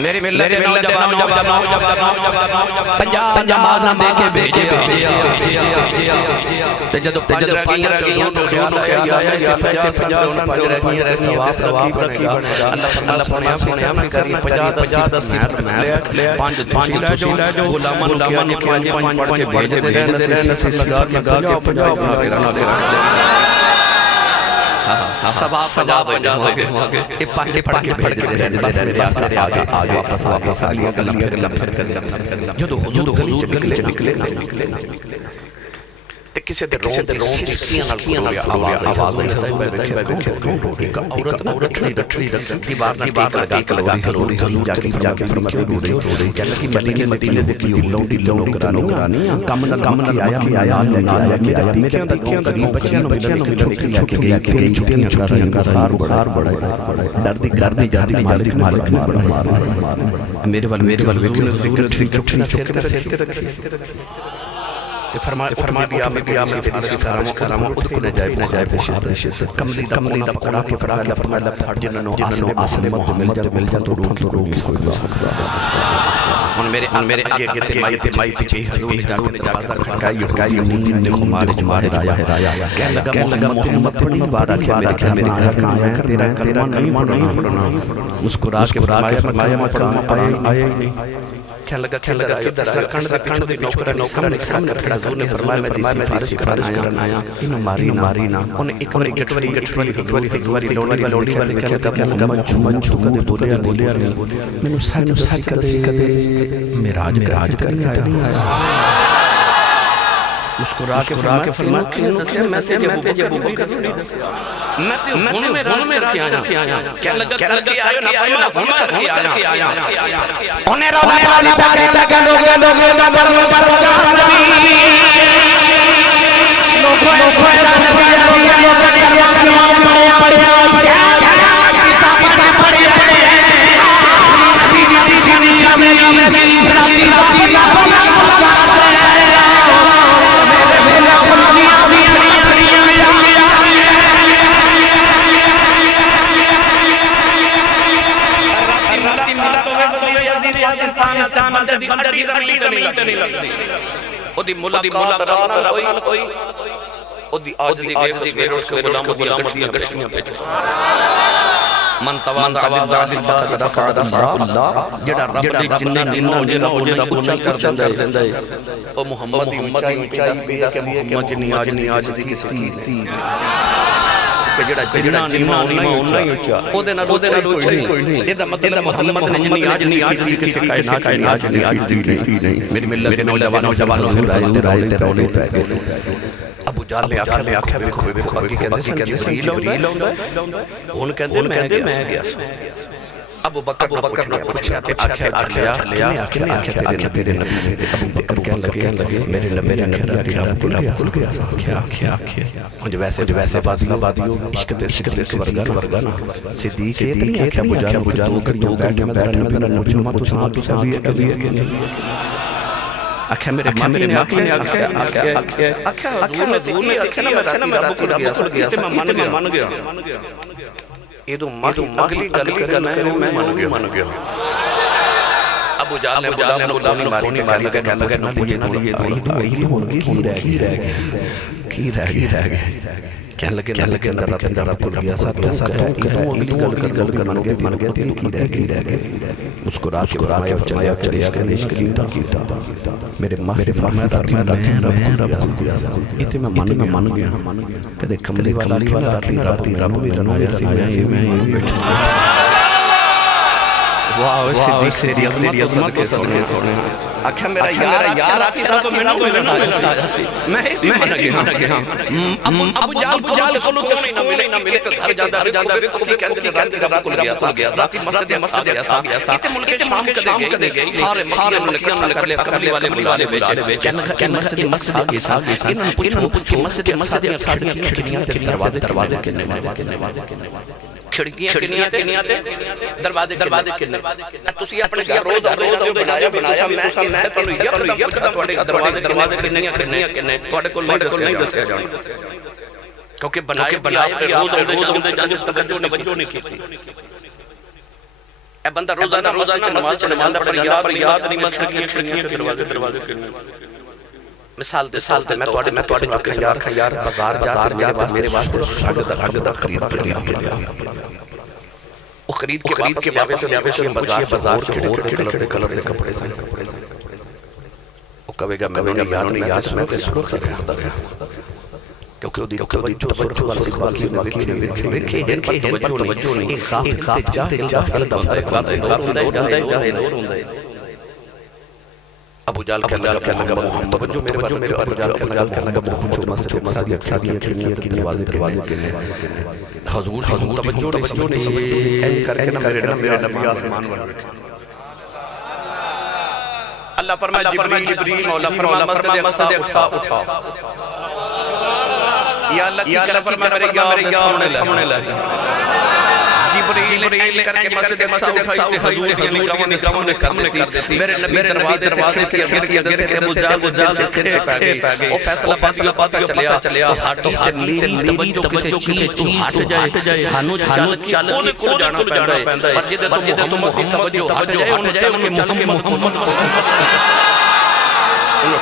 मेरे नौजवान पंजाब नमाज़ां दे के भेजे ते जदों पंज रह गईयां तो ख्याल आया यार पंज रह गईयां सवाब बनेगा अल्लाह फरमाया मैं करी 50 10 पांच ले जाओ गुलामां ने पांच पढ़ के भेज दे नसीब लगा के 50 दे सवाब हो गए ये पांडे पढ़ के भेज दे बस मेरे आगे वापस आ लिया गलम जो तो हुजूर निकले ते किसी दे सिसकियां नाल आवाज आई है मैं देखा औरत रखड़ी दीवार लगा हजूर जाके फरमाते रोड़े कहने की मदीने दे की लौंडी करानी कम न आया मेरे करीब बच्चियां नु छुट्टी लेके गई छुट्टियां कर रही बुखार बड़ा डर दी जा रही मालिक मेरे वाल छुट्टी रखी ते फरमा भी आप फारश करामो उसको न जाए बेशक कमली दा पकड़ा के फरमाया फट जिन्नो आसने मोहम्मद मिल जा तो रूह को रोक सकदा हुन मेरे आगे ते माई पीछे हजूर ने जाके दरवाजा खटकाई नींद देखो मारे आया कहने लगा मोहम्मद पढ़ी बार आके मेरे घर में आया तेरा कलमा नहीं पढ़ना मुस्कुरा के फरमाया मकान आए कहने लगा किधर कंड दे नौकर ने सामने खड़ा हजूर ने फरमाया मैं देसी फारस आया इन मारी ना उन एक गठवरी हजूरी लोड़ी वाली कहने लगा मंचू कदे बोलिया मैनू सच कदे मेराज करने आया मुस्कुरा के फरमाया कि मैं से अबू बकर मैं तो हुन में रख आया क्या लगा आयो ना फरमा करके आया ओने रोला वाली ताके लोगे नंबर नबी लोगों ओदी मुलाकात रात ना कोई ओदी आजिज़ी बेरोज़ के गुलामों दी गठियां पे मन तवाज़ा लिल्लाह फक़द रफ़अल्लाह जेड़ा रब दे जिन्ना जिन्ना उच्चा कर देंदा है ओ मुहम्मद दी ऊंचाई पे के मुहम्मद जिन्नी आजिज़ी की कि जेड़ा जिन्ना उन्ना ही उच्चा ओदे नाल कोई नहीं एदा मतलब मुहम्मद ने जिन्नी आजिज़ी किसी कायनात जिन्नी आजिज़ी नहीं मेरी मिल्लत के नौजवानों ते रौले अबू जाल ने आख्या देखो अगे कहंदे सही लौंदा हुन कहंदे मैं गया अबू बकर ने पूछा ते आख्या तेरे नबी ने अबू बकर कहने लगे मेरे नबी ने तेरा भूल गया क्या मुझे वैसे बादियो इश्क ते वर्गा ना सिद्दीक ने आख्या बुझा कर 2 घंटे में बैठना मुझे तो सुना अभी आख्या मेरे माकी ने आख्या हजूर ने आख्या ना मैं रब को गया ते मैं मन गया ये तो अगली गल मैं मन गया अबू जाल ने गुलामी मारी के कहने लगे ये होगी की रह गए कहने लगे अंदर भूल गया सा अगली गल मन गया दिल की रह गए मुस्कुरा के फरमाया चलिया के इश्क कीता मेरे फरमाया रब गया इते मैं मन गया कदे कमली वाला राती रब भी रनाया मैं वाह सिद्दीक तेरी अज़मत के सोने आख्या मेरा यार आखिर तो मैंने मिलना आया सी मैं मन गया अबू जाल को तो नहीं मिले घर जांदा देखो की कहंदे रब को गया राती मस्जिद आ गया इते मुल्क शाम कदे गए सारे मुल्क कर ले कमली वाले बुलाले कहने मस्जिद के साथ इन्होंने पूछो मस्जिद में साड़ियां खिड़कियां ते दरवाजे किन्ने खिड़कियां ते दरवाजे किन्ने तुसी अपने रोज बनाया मैं तन्नू ये दरवाजे किन्ने ਤੁਹਾਡੇ ਕੋਲ ਨਹੀਂ ਦੱਸਿਆ ਜਾਣਾ क्योंकि बनाए रोज आउंदे जांदे तवज्जो नहीं कीती ए बंदा रोजाना नमाज पर याद नहीं मस्जिद की खिड़कियां ते दरवाजे किन्ने मिसाल ते मैं ਤੁਹਾਡੇ यार बाजार जा मेरे वास्ते रग दा खरीद वो खरीद के वापस बाजार के कलर के कपड़े वो कवेगा मैं याद सुना के सुर कर रहा क्योंकि ओदी जो सुर वाली देखे तवज्जो नहीं एक खाप जा अबू जाल कहने लगा मोहम्मद जो मेरे अबू जाल कहने लगा मोहम्मद मस्जिद की नमाज़ के हजूर तवज्जो नहीं ऐ करके ना मेरे नबी आसमान पर अल्लाह फरमाया जिब्रील मौला फरमाया मस्जिद अक्सा उठा या अल्लाह फरमाया मेरे सामने ला जिब्रील करके मस्जिद अक्सा उठाई हजूर की निगाहों ने सामने कर देती मेरे नबी दरवाजे के गिर से अबू जाल से पा गई ओ फैसला पता चलिया हाटो मेरी तवज्जो किसी चीज हट जाए सानू चल कोल जाना पैंदा है पर जिदे तो मोहम्मद तवज्जो हट जाए चल के मोहम्मद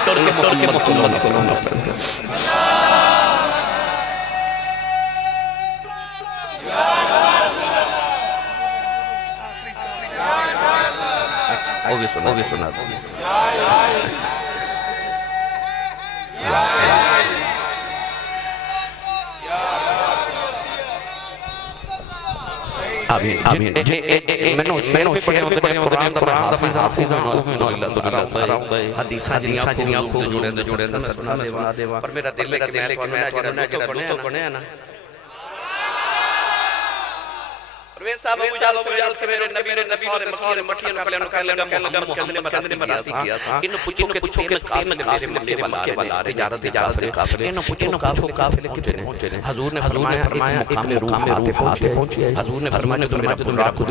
टुर के मोहम्मद को वो भी सुना दो आमीन आमीन मैंने कुरान दा हाफिज हदीसां जियां खूब जुड़े सदना देवा पर मेरा दिल कि मैं जरा तो बनया ना परवेज साहब अबू जाल से मेरे नबी ने मखीर मठियन कर लगा मोहम्मद ने बताती किया सा इन पूछो के काफिले मक्के वाला तिजारत काफिले इन पूछो काफिले कितने हुजूर ने फरमाया एक मुकाम आते पहुंचे हुजूर ने फरमाया तो मेरा खुद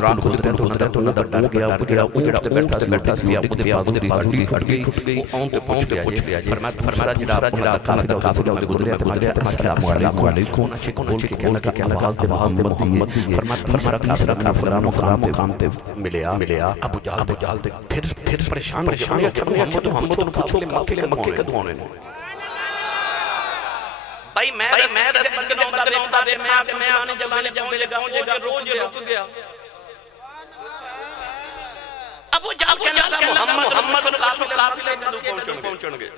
तो न डर गया ऊंट पे बैठा पिया खुद पागल फट गई वो आउं पे पहुंच गया फरमाया जरा काफिला में गुजरे अस्सलाम वालेकुम अच्छे बोल के कहने का आवाज दे मोहम्मद फरमाया तीसरा काफिला मुकाम पे मिलिया अबू जाल दे फिर परेशान मोहम्मद तो पूछो मक्के कदों आने भाई मैं बंदा मैं आने जमाने गांव रोज रुक गया अबू जाल कहना मोहम्मद काफिले कदों पहुंचणगे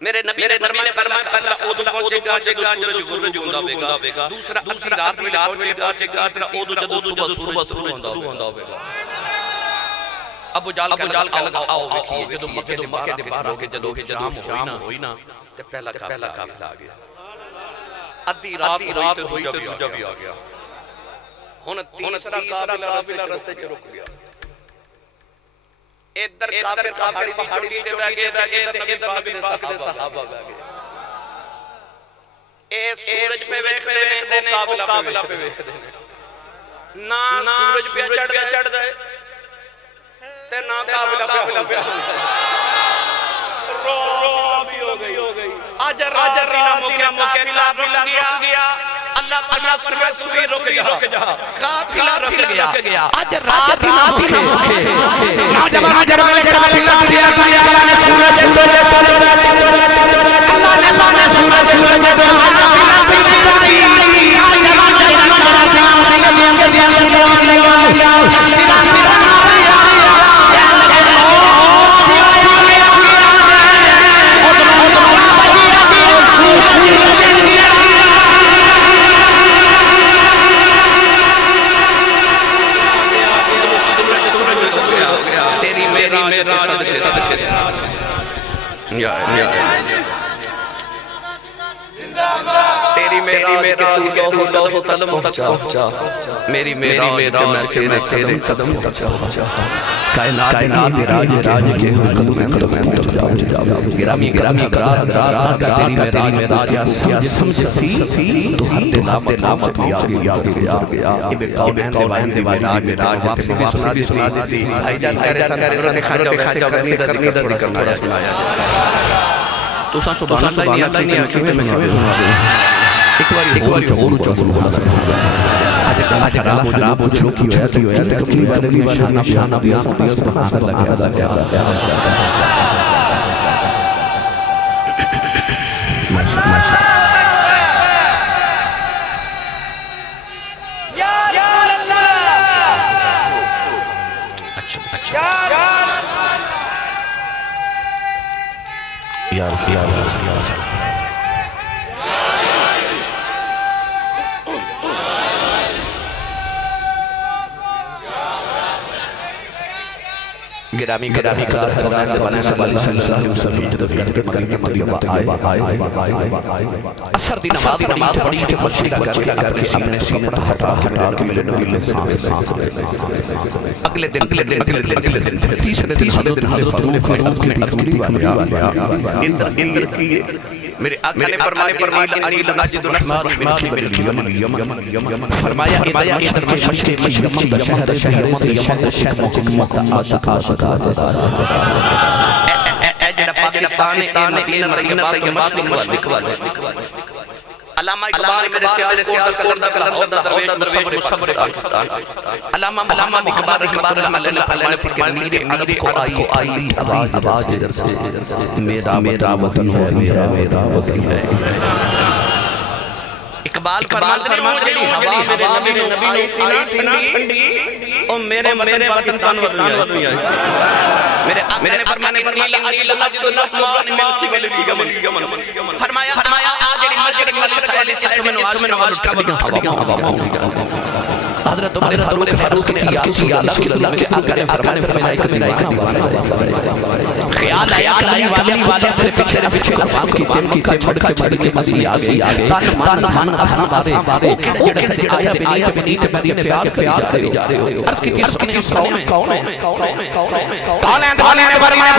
मेरे नबी ने फरमाया पहला ओदू पहुंचेगा जब सूरज होगा दूसरा रात में पहुंचेगा तीसरा ओदू जब सुबह शुरू होगा अबू जाल कहने लगा आओ देखिए जब मक्के दे बाहर आके जदों शाम होई ना ते पहला काफिला आ गया आधी रात होई तो दूजा भी आ गया हुन तीसरा काफिला रास्ते च रुक गया इधर काफिर पहाड़ी ते बह गए इधर नबी पाक दे सहाबा बह गए ए सूरज पे देखदे ने काफिला पे देखदे ने ना सूरज पे चढ़दा है ते ना काफिला पे रोब हो गई आज राजा मौके काफिला रुक गया अल्लाह फरमाया सूरज रुक जा काफिला रुक गया आज रात ना मुखे नौजवान जरगले काफिला दिया अल्लाह ने सूरज तेरी मेरा तू कदम तक पहुंचा मेरी मेरा मैं तेरे कदम तक पहुंचा कायनात राज के कदम में पहुंच जाऊं गिरामी हजरात का तेरी मेरा क्या समझ थी तो हर नाम गया इबे कौन दे राज वापसी भी सुना दी भाईजान करे खाजा वैसे करनी थोड़ा सुनाया तो सुभान अल्लाह नहीं आंखें में सुना दो एक बार और बोला आज खराब हो जो की होया तो कई बार शान बयान सुभान अल्लाह माशा या अल्लाह अच्छा या गिरामी गिरामी कदर हजरात वाले सल्लल्लाहु अलैहि वसल्लम के मदीना आए असर दी नमाज पढ़ी के मशरिक करके अपने सीने से हटा के मेरे नबी ने सांस अगले दिन तीसरे दिन हजरत ने खैरात की तकरीब में इंद्र की मेरे आका ने फरमाया अनिल अजिदुल रहमान बिन यमन फरमाया इंद्र के मशरिक यमन शहर जेड़ा पाकिस्तान मदीना तैयबा लिखवा अल्लामा इकबाल मेरे से कलम दा दरवेश मुसफर पाकिस्तान अल्लामा इकबाल रहमतुल्लाह अलैहि ने फरमाया मीर को आई आवाज इधर से मेरा वतन है मेरा वतन है इकबाल फरमाते हैं हवा मेरे नबी ने सीना ठंडी ओ मेरे पाकिस्तान वतन है मेरे आका ने फरमाया अनिल अजिदुल रहमान मिल की यमन फरमाया आ जेडी मशरिक वाली सिर्फ में नवाज उठा हजरत उमर फारूक ने या रसूलुल्लाह के आका ने फरमाया कि मेरा एक ख्याल आया कलाई वाले तेरे पीछे कसाम की दिल की छड़ के मसीह आ गई तन मन असना बारे ओ जेड़ा आया बेनीत मेरी प्यार जा रहे हो अर्ज की कौन है ने फरमाया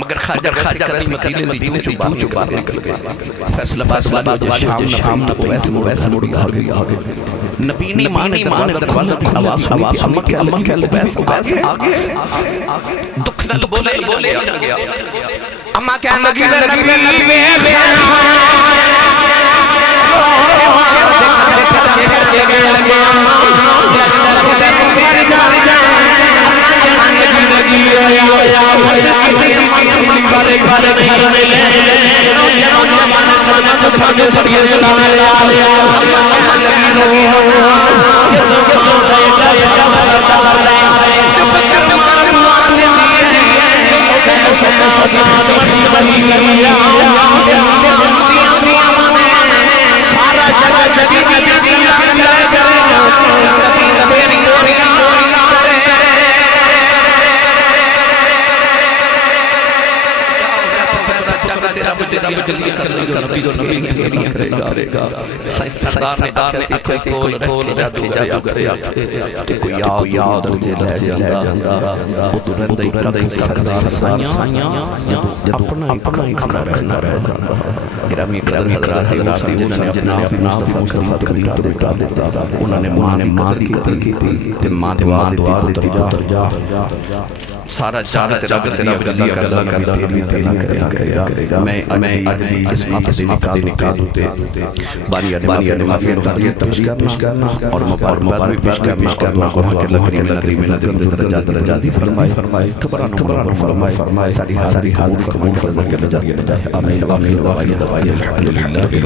मगर खाजा मदीने चुपा निकल गए फैसला शाम वैसे मुड़ आ गई नबी ने माने दरवाजा की आवाज अम्मा कह लो बस आगे दुख न बोले आ गया अम्मा कहने लगी सारा सारा तेरा मैं इस माफी निकाल दूते बानिया ने माफी पेश करना और मुबारक पेश करना और वहां के लकड़ी में दर्जा दी फरमाए फरमाए सारी हाजिर कबूल फरमाए आमीन आमीन अल्हम्दुलिल्लाह।